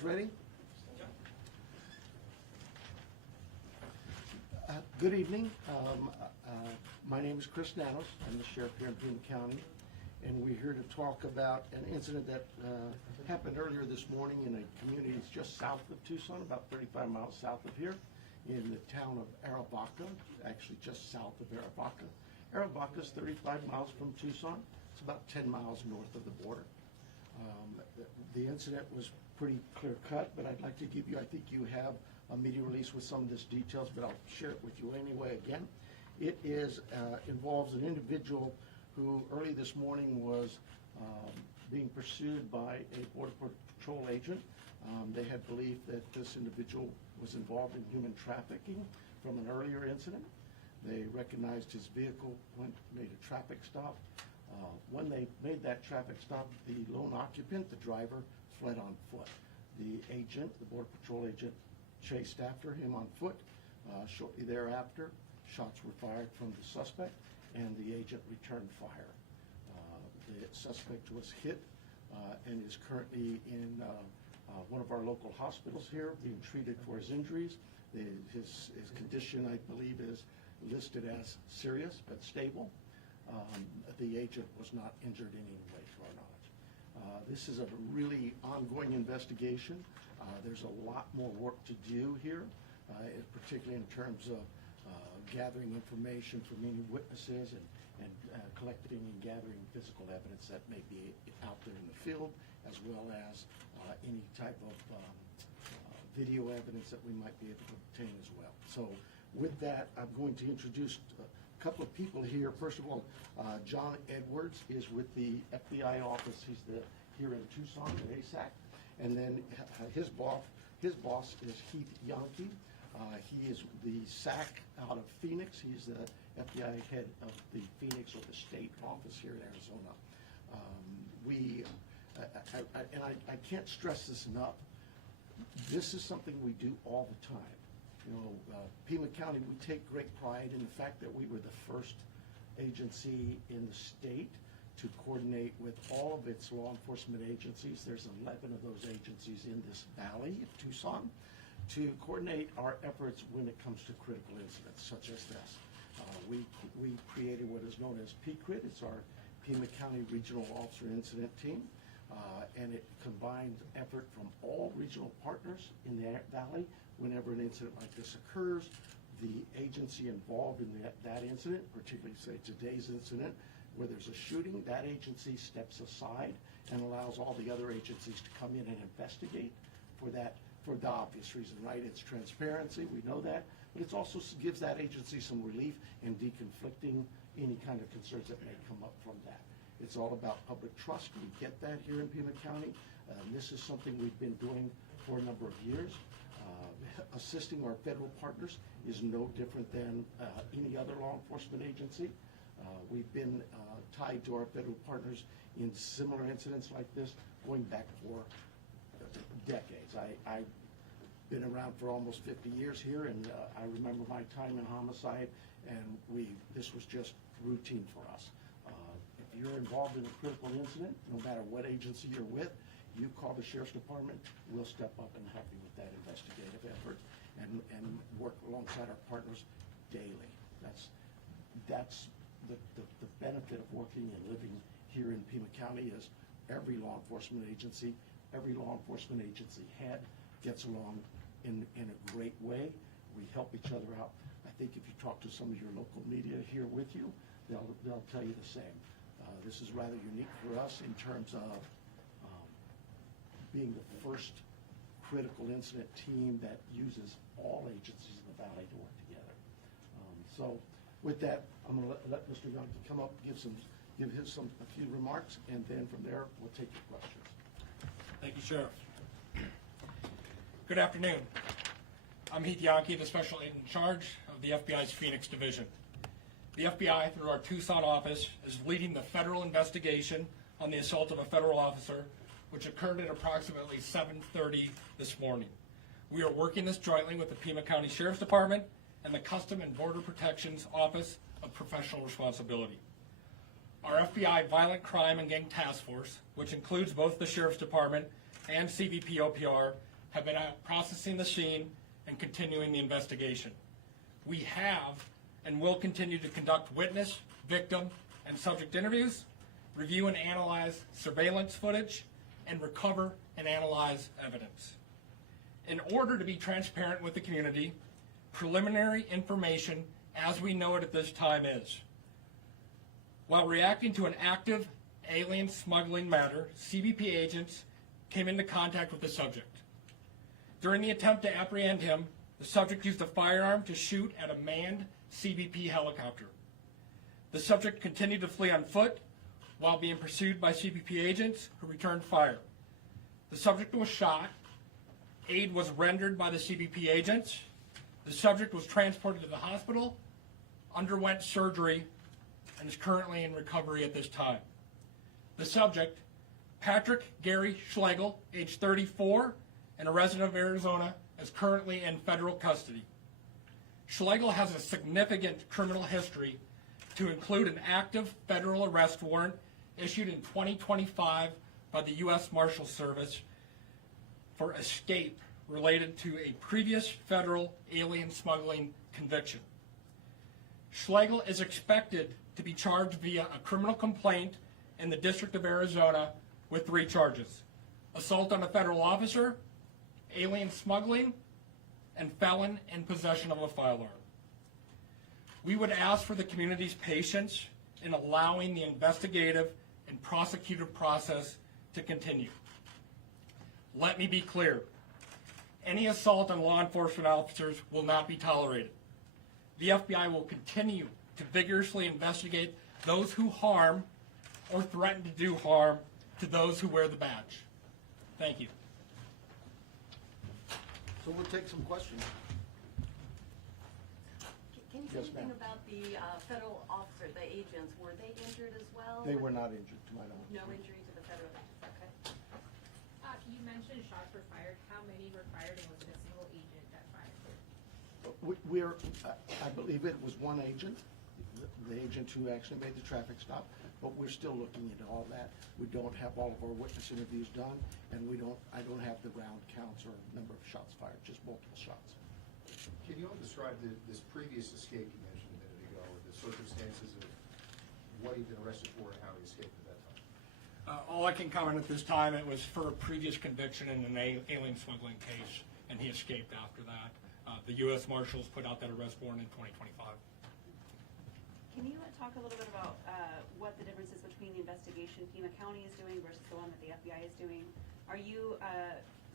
guys ready? Good evening. My name is Chris Nanos. I'm the sheriff here in Pima County, and we're here to talk about an incident that happened earlier this morning in a community that's just south of Tucson, about 35 miles south of here, in the town of Arivaca, actually just south of Arivaca. Arivaca is 35 miles from Tucson. It's about 10 miles north of the border. The incident was pretty clear cut, but I'd like to give you, I think you have a media release with some of this details, but I'll share it with you anyway again. It involves an individual who early this morning was being pursued by a Border Patrol agent. They had believed that this individual was involved in human trafficking from an earlier incident. They recognized his vehicle, made a traffic stop. When they made that traffic stop, the lone occupant, the driver, fled on foot. The agent, the Border Patrol agent, chased after him on foot. Shortly thereafter, shots were fired from the suspect, and the agent returned fire. The suspect was hit and is currently in one of our local hospitals here, being treated for his injuries. His condition, I believe, is listed as serious but stable. The agent was not injured in any way, to our knowledge. This is a really ongoing investigation. There's a lot more work to do here, particularly in terms of gathering information from any witnesses and collecting and gathering physical evidence that may be out there in the field, as well as any type of video evidence that we might be able to obtain as well. So with that, I'm going to introduce a couple of people here. First of all, John Edwards is with the FBI office. He's here in Tucson at ASAC. And then his boss is Heath Yankee. He is the SAC out of Phoenix. He's the FBI head of the Phoenix or the state office here in Arizona. I can't stress this enough. This is something we do all the time. You know, Pima County, we take great pride in the fact that we were the first agency in the state to coordinate with all of its law enforcement agencies. There's 11 of those agencies in this valley of Tucson to coordinate our efforts when it comes to critical incidents such as this. We created what is known as PCRIT. It's our Pima County Regional Officer Incident Team, and it combines effort from all regional partners in the valley. Whenever an incident like this occurs, the agency involved in that incident, particularly say today's incident, where there's a shooting, that agency steps aside and allows all the other agencies to come in and investigate for the obvious reason, right? It's transparency, we know that, but it also gives that agency some relief in deconflicting any kind of concerns that may come up from that. It's all about public trust. We get that here in Pima County. This is something we've been doing for a number of years. Assisting our federal partners is no different than any other law enforcement agency. We've been tied to our federal partners in similar incidents like this going back for decades. I've been around for almost 50 years here, and I remember my time in homicide, and this was just routine for us. If you're involved in a critical incident, no matter what agency you're with, you call the Sheriff's Department, we'll step up and help you with that investigative effort and work alongside our partners daily. That's the benefit of working and living here in Pima County is every law enforcement agency head gets along in a great way. We help each other out. I think if you talk to some of your local media here with you, they'll tell you the same. This is rather unique for us in terms of being the first critical incident team that uses all agencies in the valley to work together. So with that, I'm going to let Mr. Yankee come up, give a few remarks, and then from there we'll take your questions. Thank you, Sheriff. Good afternoon. I'm Heath Yankee, the Special Agent in charge of the FBI's Phoenix Division. The FBI, through our Tucson office, is leading the federal investigation on the assault of a federal officer, which occurred at approximately 7:30 this morning. We are working this jointly with the Pima County Sheriff's Department and the Custom and Border Protection's Office of Professional Responsibility. Our FBI Violent Crime and Gang Task Force, which includes both the Sheriff's Department and CVP OPR, have been processing the scene and continuing the investigation. We have and will continue to conduct witness, victim, and subject interviews, review and analyze surveillance footage, and recover and analyze evidence. In order to be transparent with the community, preliminary information as we know it at this time is: while reacting to an active alien smuggling matter, CBP agents came into contact with the subject. During the attempt to apprehend him, the subject used a firearm to shoot at a manned CBP helicopter. The subject continued to flee on foot while being pursued by CBP agents who returned fire. The subject was shot. Aid was rendered by the CBP agents. The subject was transported to the hospital, underwent surgery, and is currently in recovery at this time. The subject, Patrick Gary Schlegel, age 34, and a resident of Arizona, is currently in federal custody. Schlegel has a significant criminal history, to include an active federal arrest warrant issued in 2025 by the U.S. Marshal Service for escape related to a previous federal alien smuggling conviction. Schlegel is expected to be charged via a criminal complaint in the District of Arizona with 3 charges: assault on a federal officer, alien smuggling, and felon in possession of a firearm. We would ask for the community's patience in allowing the investigative and prosecutive process to continue. Let me be clear. Any assault on law enforcement officers will not be tolerated. The FBI will continue to vigorously investigate those who harm or threaten to do harm to those who wear the badge. Thank you. So we'll take some questions. Can you say Yes, anything ma'am. about the federal officer, the agents? Were they injured as well? They were not injured, to my knowledge. No injury to the federal agents, okay. You mentioned shots were fired. How many were fired, and was it a single agent that fired? I believe it was one agent, the agent who actually made the traffic stop, but we're still looking into all that. We don't have all of our witness interviews done, and I don't have the round counts or number of shots fired, just multiple shots. Can you all describe this previous escape you mentioned a minute ago, the circumstances of what he'd been arrested for and how he escaped at that time? All I can comment at this time, it was for a previous conviction in an alien smuggling case, and he escaped after that. The U.S. Marshals put out that arrest warrant in 2025. Can you talk a little bit about what the difference is between the investigation Pima County is doing versus the one that the FBI is doing? Are you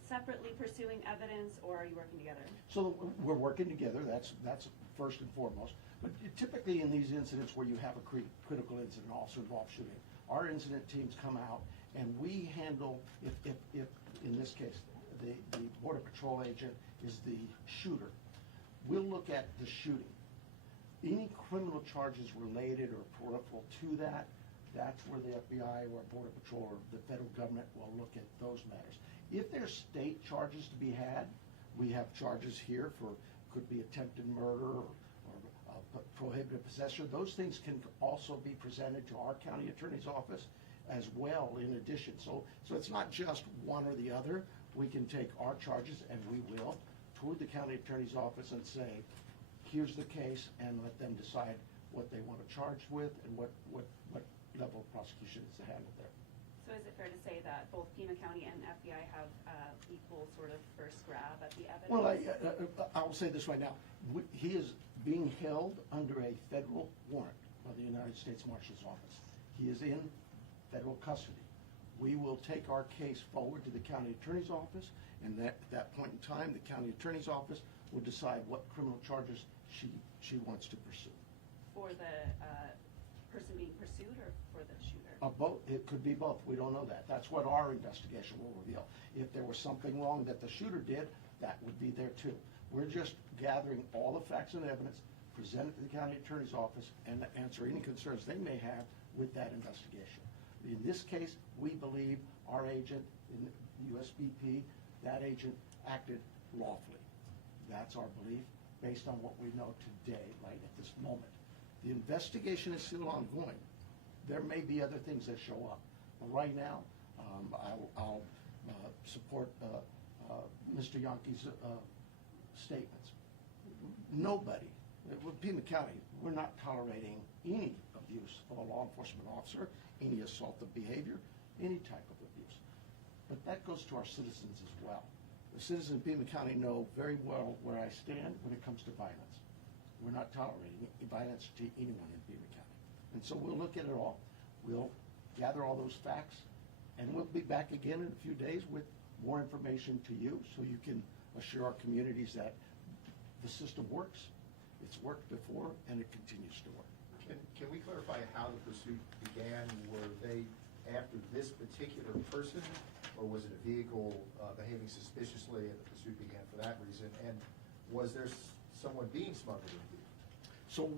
separately pursuing evidence, or are you working together? So we're working together, that's first and foremost. But typically in these incidents where you have a critical incident also involves shooting, our incident teams come out and we handle, if in this case, the Border Patrol agent is the shooter, we'll look at the shooting. Any criminal charges related or peripheral to that, that's where the FBI or Border Patrol or the federal government will look at those matters. If there's state charges to be had, we have charges here for, could be attempted murder or prohibited possession. Those things can also be presented to our county attorney's office as well in addition. So it's not just one or the other. We can take our charges, and we will, toward the county attorney's office and say, here's the case, and let them decide what they want to charge with and what level of prosecution is to handle there. So is it fair to say that both Pima County and FBI have equal sort of first grab at the evidence? Well, I will say this right now. He is being held under a federal warrant by the United States Marshal's Office. He is in federal custody. We will take our case forward to the county attorney's office, and at that point in time, the county attorney's office will decide what criminal charges she wants to pursue. For the person being pursued or for the shooter? Both. It could be both. We don't know that. That's what our investigation will reveal. If there was something wrong that the shooter did, that would be there too. We're just gathering all the facts and evidence, present it to the county attorney's office, and answer any concerns they may have with that investigation. In this case, we believe our agent in USBP, that agent acted lawfully. That's our belief based on what we know today, right at this moment. The investigation is still ongoing. There may be other things that show up. But right now, I'll support Mr. Yankee's statements. Nobody, with Pima County, we're not tolerating any abuse of a law enforcement officer, any assaultive behavior, any type of abuse. But that goes to our citizens as well. The citizens of Pima County know very well where I stand when it comes to violence. We're not tolerating violence to anyone in Pima County. And so we'll look at it all. We'll gather all those facts, and we'll be back again in a few days with more information to you so you can assure our communities that the system works, it's worked before, and it continues to work. Can we clarify how the pursuit began? Were they after this particular person, or was it a vehicle behaving suspiciously and the pursuit began for that reason? And was there someone being smuggled in the vehicle? So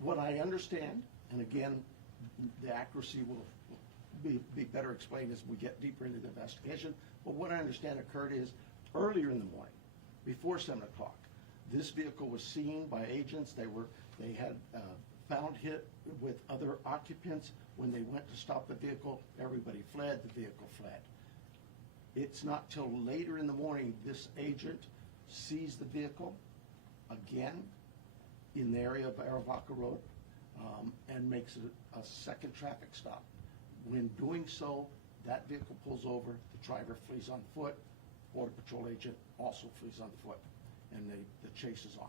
what I understand, and again, the accuracy will be better explained as we get deeper into the investigation, but what I understand occurred is earlier in the morning, before 7 o'clock, this vehicle was seen by agents. They had found hit with other occupants. When they went to stop the vehicle, everybody fled, the vehicle fled. It's not till later in the morning this agent sees the vehicle again in the area of Aravaca Road and makes a second traffic stop. When doing so, that vehicle pulls over, the driver flees on foot, Border Patrol agent also flees on foot, and the chase is on.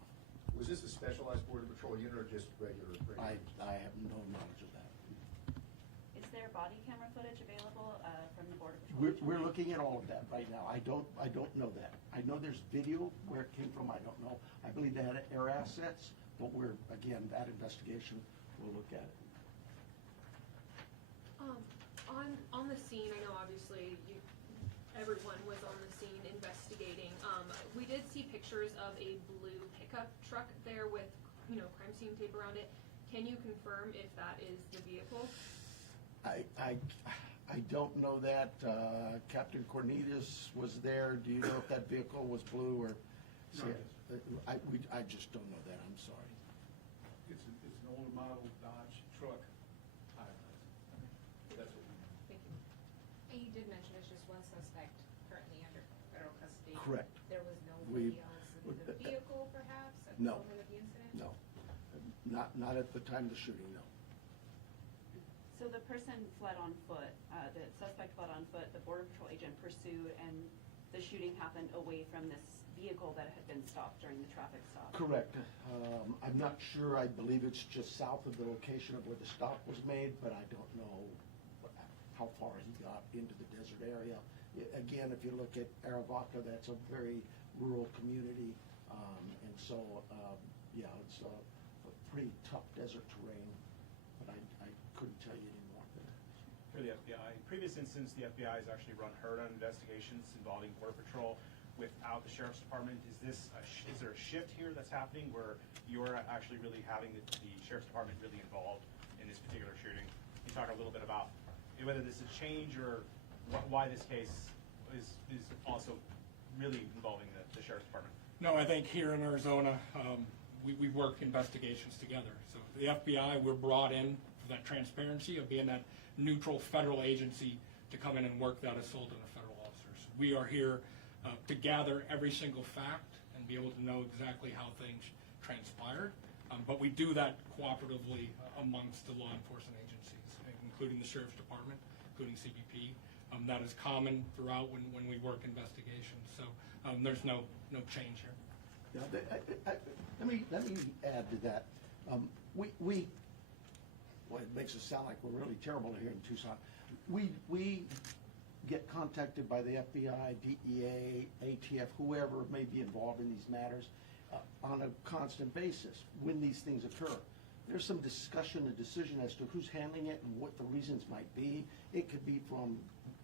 Was this a specialized Border Patrol unit or just regular? I have no knowledge of that. Is there body camera footage available from the Border Patrol? We're looking at all of that right now. I don't know that. I know there's video. Where it came from, I don't know. I believe they had air assets, but again, that investigation, we'll look at it. On the scene, I know obviously everyone was on the scene investigating. We did see pictures of a blue pickup truck there with, crime scene tape around it. Can you confirm if that is the vehicle? I don't know that. Captain Cornelius was there. Do you know if that vehicle was blue or? No. I just don't know that. I'm sorry. It's an older model Dodge truck. That's what we know. Thank you. And you did mention it's just one suspect currently under federal custody. Correct. There was nobody else in the vehicle, perhaps, at the No. moment of the incident? No, not at the time of the shooting, no. So the person fled on foot, the suspect fled on foot, the Border Patrol agent pursued, and the shooting happened away from this vehicle that had been stopped during the traffic stop? Correct. I'm not sure. I believe it's just south of the location of where the stop was made, but I don't know how far he got into the desert area. Again, if you look at Aravaca, that's a very rural community, and so, it's a pretty tough desert terrain, but I couldn't tell you anymore. For the FBI, in previous instances, the FBI has actually run herd-on investigations involving Border Patrol without the Sheriff's Department. Is there a shift here that's happening where you're actually really having the Sheriff's Department really involved in this particular shooting? Can you talk a little bit about whether this is a change or why this case is also really involving the Sheriff's Department? No, I think here in Arizona, we work investigations together. So the FBI, we're brought in for that transparency of being that neutral federal agency to come in and work that assault on a federal officer. So we are here to gather every single fact and be able to know exactly how things transpired. But we do that cooperatively amongst the law enforcement agencies, including the Sheriff's Department, including CBP. That is common throughout when we work investigations. So there's no change here. Yeah, let me add to that. It makes us sound like we're really terrible here in Tucson. We get contacted by the FBI, DEA, ATF, whoever may be involved in these matters on a constant basis when these things occur. There's some discussion and decision as to who's handling it and what the reasons might be. It could be from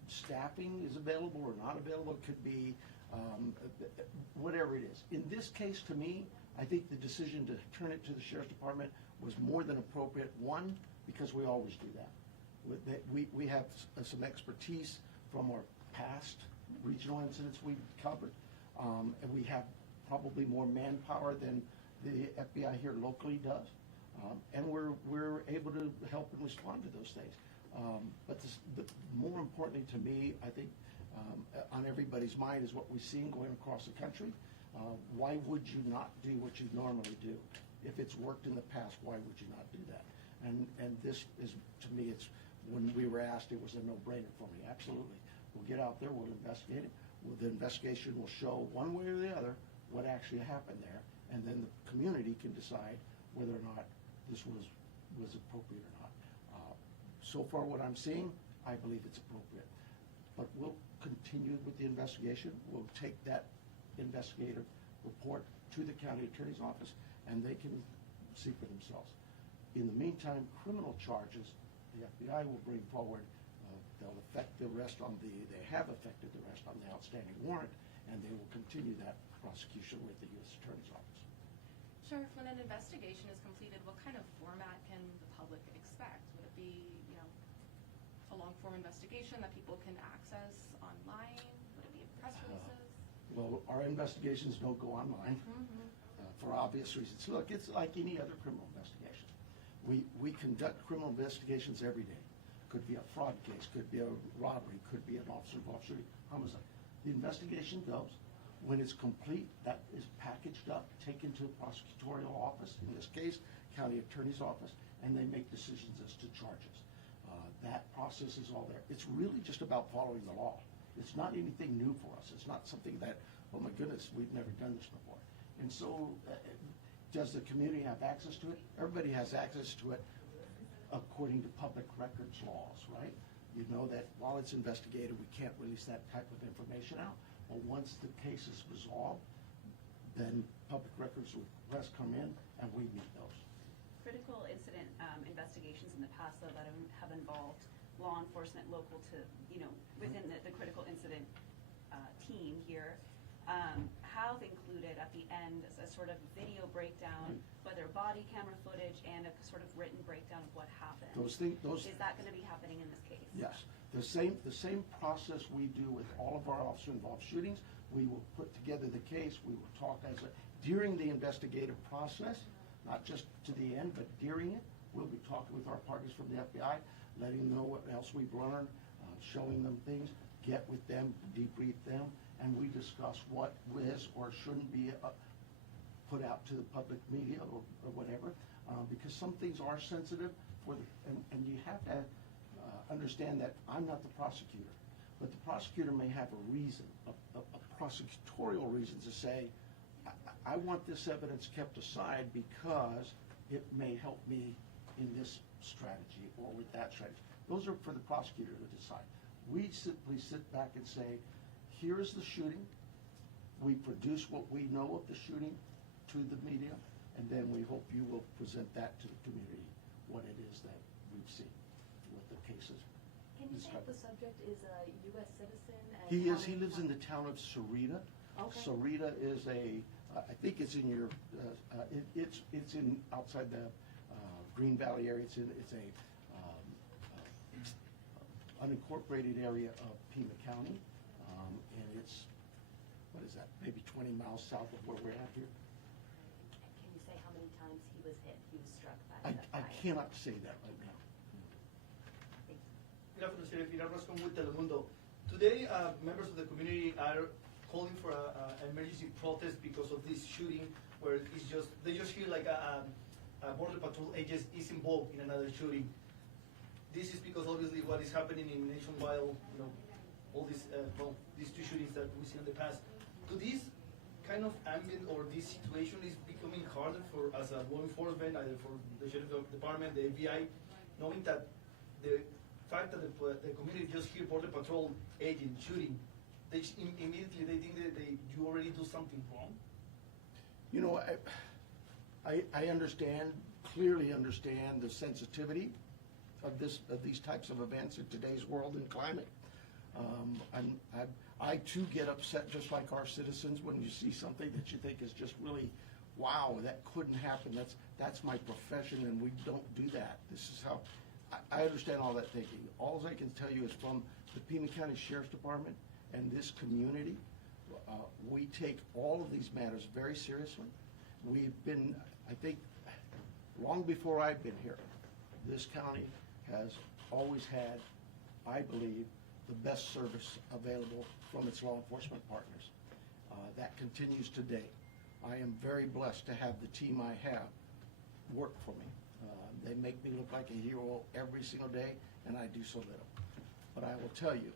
staffing is available or not available. It could be whatever it is. In this case, to me, I think the decision to turn it to the Sheriff's Department was more than appropriate. One, because we always do that. We have some expertise from our past regional incidents we've covered, and we have probably more manpower than the FBI here locally does, and we're able to help and respond to those things. But more importantly to me, I think on everybody's mind is what we've seen going across the country. Why would you not do what you normally do? If it's worked in the past, why would you not do that? And this is, to me, it's, when we were asked, it was a no-brainer for me, absolutely. We'll get out there, we'll investigate it. The investigation will show one way or the other what actually happened there, and then the community can decide whether or not this was appropriate or not. So far, what I'm seeing, I believe it's appropriate. But we'll continue with the investigation. We'll take that investigative report to the county attorney's office, and they can see for themselves. In the meantime, criminal charges, the FBI will bring forward. They'll affect the rest on they have affected the rest on the outstanding warrant, and they will continue that prosecution with the U.S. Attorney's Office. Sheriff, when an investigation is completed, what kind of format can the public expect? Would it be, a long-form investigation that people can access online? Would it be press releases? Well, our investigations don't go online for obvious reasons. Look, it's like any other criminal investigation. We conduct criminal investigations every day. Could be a fraud case, could be a robbery, could be an officer-to-officer homicide. The investigation goes. When it's complete, that is packaged up, taken to the prosecutorial office, in this case, county attorney's office, and they make decisions as to charges. That process is all there. It's really just about following the law. It's not anything new for us. It's not something that, oh my goodness, we've never done this before. And so, does the community have access to it? Everybody has access to it according to public records laws, right? You know that while it's investigated, we can't release that type of information out. But once the case is resolved, then public records requests come in, and we meet those. Critical incident investigations in the past, though, that have involved law enforcement local to, within the critical incident team here, have included at the end a sort of video breakdown, whether body camera footage and a sort of written breakdown of what happened. Is that going to be happening in this case? Yes. The same process we do with all of our officer-involved shootings. We will put together the case. We will talk during the investigative process, not just to the end, but during it. We'll be talking with our partners from the FBI, letting them know what else we've learned, showing them things, get with them, debrief them, and we discuss what is or shouldn't be put out to the public media or whatever, because some things are sensitive and you have to understand that I'm not the prosecutor, but the prosecutor may have a reason, a prosecutorial reason to say, I want this evidence kept aside because it may help me in this strategy or with that strategy. Those are for the prosecutor to decide. We simply sit back and say, here's the shooting. We produce what we know of the shooting to the media, and then we hope you will present that to the community, what it is that we've seen with the cases. Can you say if the subject is a U.S. citizen? And He how is. He many lives in the town of Sarita. Okay. Sarita is I think it's in your, it's in outside the Green Valley area. It's a unincorporated area of Pima County, and it's, what is that? Maybe 20 miles south of where we're at here. Can you say how many times he was hit, he was struck by I cannot say that right now. Good afternoon, Sheriff. Iran Roscom with Telemundo. Today, members of the community are calling for an emergency protest because of this shooting, where they just feel like a border patrol agent is involved in another shooting. This is because obviously what is happening in nationwide, all these these two shootings that we see in the past. To this kind of ambient or this situation is becoming harder for as a law enforcement, either for the sheriff department, the FBI, knowing that the fact that the community just hear border patrol agent shooting, they immediately they think that you already do something wrong. I understand, clearly understand the sensitivity of these types of events in today's world and climate. I too get upset just like our citizens when you see something that you think is just really, wow, that couldn't happen. That's my profession, and we don't do that. This is how I understand all that thinking. All I can tell you is from the Pima County Sheriff's Department and this community, we take all of these matters very seriously. We've been, I think, long before I've been here, this county has always had, I believe, the best service available from its law enforcement partners. That continues today. I am very blessed to have the team I have work for me. They make me look like a hero every single day, and I do so little. But I will tell you,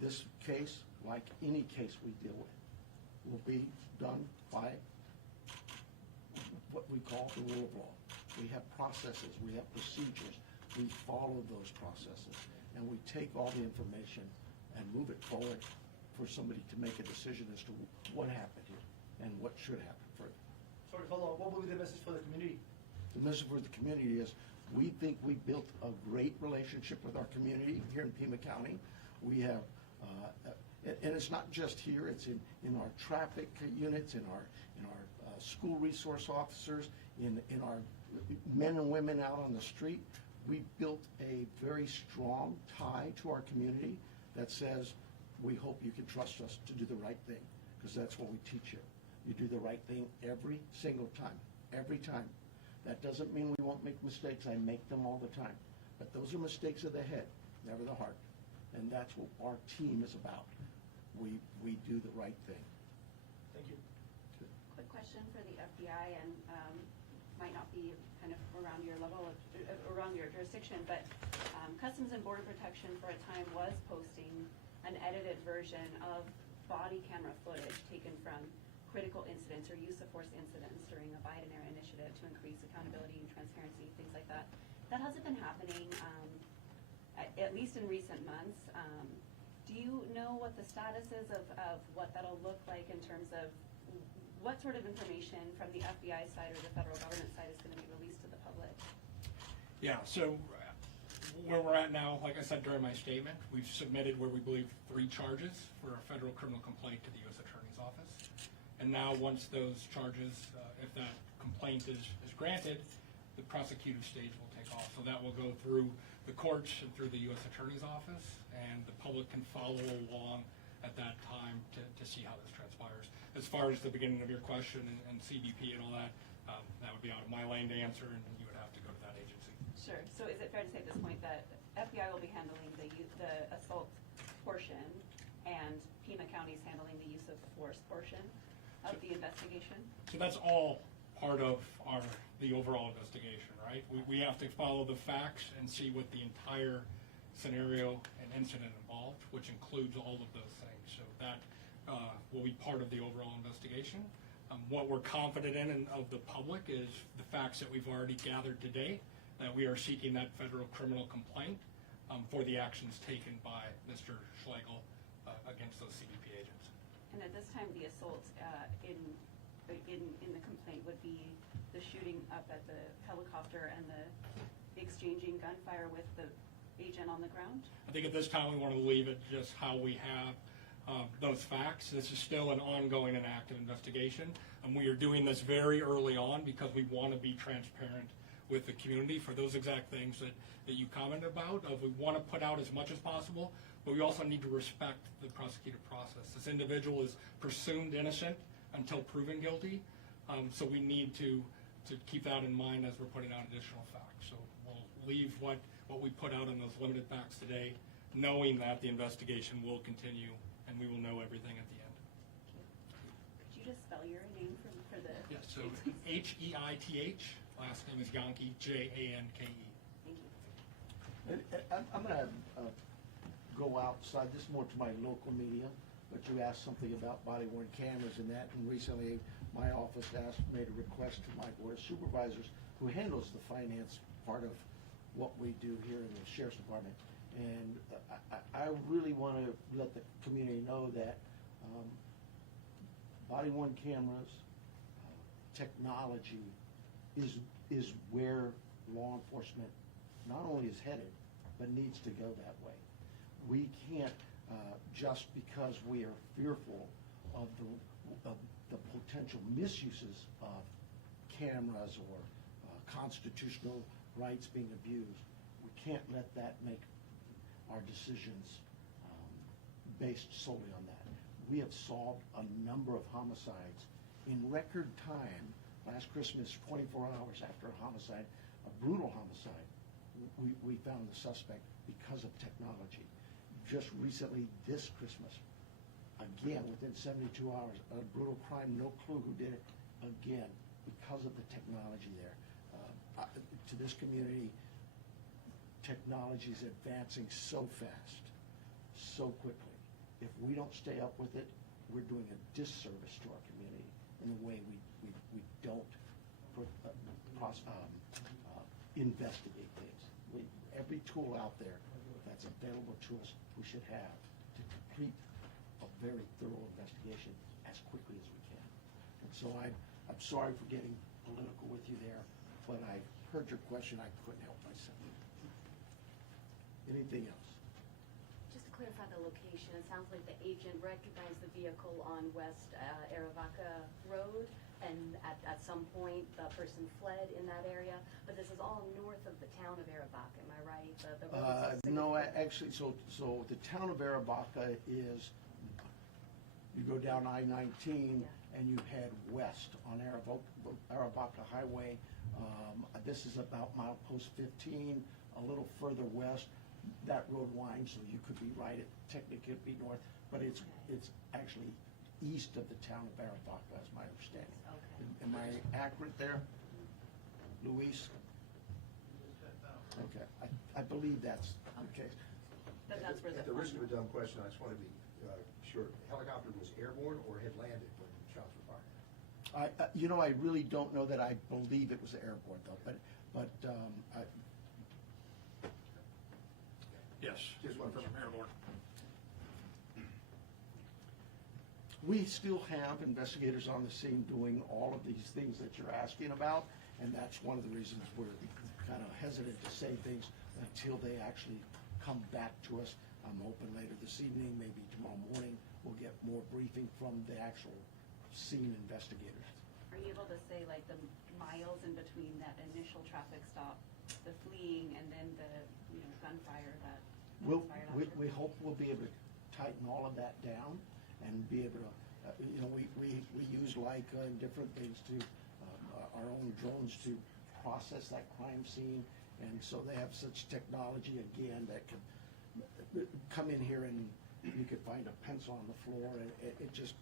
this case, like any case we deal with, will be done by what we call the rule of law. We have processes, we have procedures, we follow those processes, and we take all the information and move it forward for somebody to make a decision as to what happened here and what should happen further. Sorry, follow up, what would be the message for the community? The message for the community is, we think we built a great relationship with our community here in Pima County. We have, and it's not just here, it's in our traffic units, in our school resource officers, in our men and women out on the street. We built a very strong tie to our community that says, we hope you can trust us to do the right thing, because that's what we teach you. You do the right thing every single time, every time. That doesn't mean we won't make mistakes. I make them all the time. But those are mistakes of the head, never the heart. And that's what our team is about. We do the right thing. Thank you. Quick question for the FBI, and might not be kind of around your level, around your jurisdiction, but Customs and Border Protection for a time was posting an edited version of body camera footage taken from critical incidents or use of force incidents during a Biden-era initiative to increase accountability and transparency, things like that. That hasn't been happening, at least in recent months. Do you know what the status is of what that'll look like in terms of what sort of information from the FBI side or the federal government side is going to be released to the public? Yeah, so where we're at now, like I said during my statement, we've submitted where we believe 3 charges for a federal criminal complaint to the U.S. Attorney's Office. And now, once those charges, if that complaint is granted, the prosecutive stage will take off. So that will go through the courts and through the U.S. Attorney's Office, and the public can follow along at that time to see how this transpires. As far as the beginning of your question and CBP and all that, that would be out of my lane to answer, and you would have to go to that agency. Sure. So is it fair to say at this point that FBI will be handling the assault portion and Pima County is handling the use of force portion of the investigation? So that's all part of the overall investigation, right? We have to follow the facts and see what the entire scenario and incident involved, which includes all of those things. So that will be part of the overall investigation. What we're confident in and of the public is the facts that we've already gathered today, that we are seeking that federal criminal complaint for the actions taken by Mr. Schlegel against those CBP agents. And at this time, the assault in the complaint would be the shooting up at the helicopter and the exchanging gunfire with the agent on the ground? I think at this time we want to leave it just how we have those facts. This is still an ongoing and active investigation, and we are doing this very early on because we want to be transparent with the community for those exact things that you commented about. We want to put out as much as possible, but we also need to respect the prosecutive process. This individual is presumed innocent until proven guilty, so we need to keep that in mind as we're putting out additional facts. So we'll leave what we put out on those limited facts today, knowing that the investigation will continue and we will know everything at the end. Could you just spell your name for the? Yes, so Heith, last name is Yankee, Janke. Thank you. I'm going to go outside, this is more to my local media, but you asked something about body-worn cameras and that, and recently my office made a request to my board of supervisors, who handles the finance part of what we do here in the Sheriff's Department. And I really want to let the community know that body-worn cameras, technology is where law enforcement not only is headed, but needs to go that way. We can't, just because we are fearful of the potential misuses of cameras or constitutional rights being abused, we can't let that make our decisions based solely on that. We have solved a number of homicides in record time. Last Christmas, 24 hours after a homicide, a brutal homicide, we found the suspect because of technology. just recently, this Christmas, again, within 72 hours, a brutal crime, no clue who did it, again, because of the technology there. To this community, technology is advancing so fast, so quickly. If we don't stay up with it, we're doing a disservice to our community in the way we don't investigate things. Every tool out there that's available to us, we should have to complete a very thorough investigation as quickly as we can. And so I'm sorry for getting political with you there, but I heard your question, I couldn't help myself. Anything else? Just to clarify the location, it sounds like the agent recognized the vehicle on West Aravaca Road, and at some point, the person fled in that area, but this is all north of the town of Aravaca, am I right? The road is No, actually, so the town of Aravaca is, you go down I-19 and you head west on Aravaca Highway. This is about milepost 15, a little further west. That road winds, so you could be right, technically could be north, but it's actually east of the town of Aravaca, is my understanding. Okay. Am I accurate there, Luis? Okay, I believe that's the case. That's where At the risk of a dumb question, I just want to be sure, the helicopter was airborne or had landed when shots were fired? I really don't know that. I believe it was airborne though, but Yes. Just one from airborne. we still have investigators on the scene doing all of these things that you're asking about, and that's one of the reasons we're kind of hesitant to say things until they actually come back to us. I'm hoping later this evening, maybe tomorrow morning, we'll get more briefing from the actual scene investigators. Are you able to say like the miles in between that initial traffic stop, the fleeing, and then the, gunfire that was fired after? We hope we'll be able to tighten all of that down and be able to, we use Leica and different things to, our own drones to process that crime scene. And so they have such technology, again, that can come in here and you could find a pencil on the floor, and it just,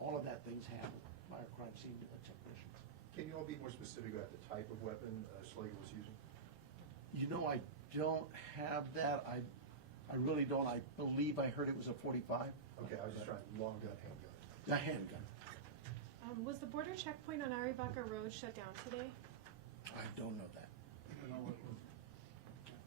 all of that thing's handled by our crime scene technicians. Can you all be more specific about the type of weapon Slager was using? I don't have that. I really don't. I believe I heard it was a 45. Okay, I was just trying, long gun, handgun. A handgun. Was the border checkpoint on Aravaca Road shut down today? I don't know that. No,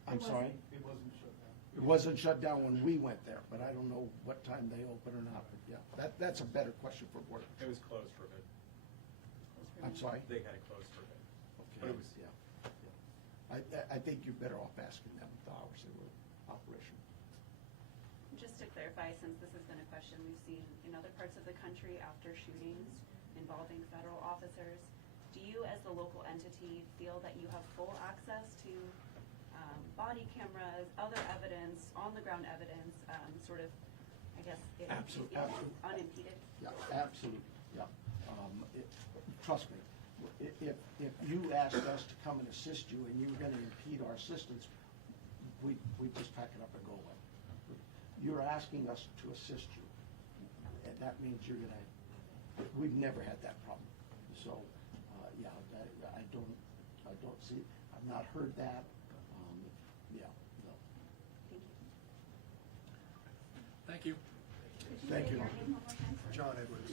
I'm sorry? it wasn't shut down. It wasn't shut down when we went there, but I don't know what time they open or not. But yeah, that's a better question for border. It was closed for a bit. I'm sorry? They had it closed for a bit. Okay. But it was, Yeah. I think you're better off asking them the hours they were operational. Just to clarify, since this has been a question we've seen in other parts of the country after shootings involving federal officers, do you as the local entity feel that you have full access to body cameras, other evidence, on-the-ground evidence, Absolutely. unimpeded? Yeah, absolutely, yeah. Trust me, if you asked us to come and assist you and you were gonna impede our assistance, we'd just pack it up and go away. You're asking us to assist you, and that means we've never had that problem. So, I don't see, I've not heard that, no. Thank you. Thank you. Thank you. Could you say your name one more time? John Edwards.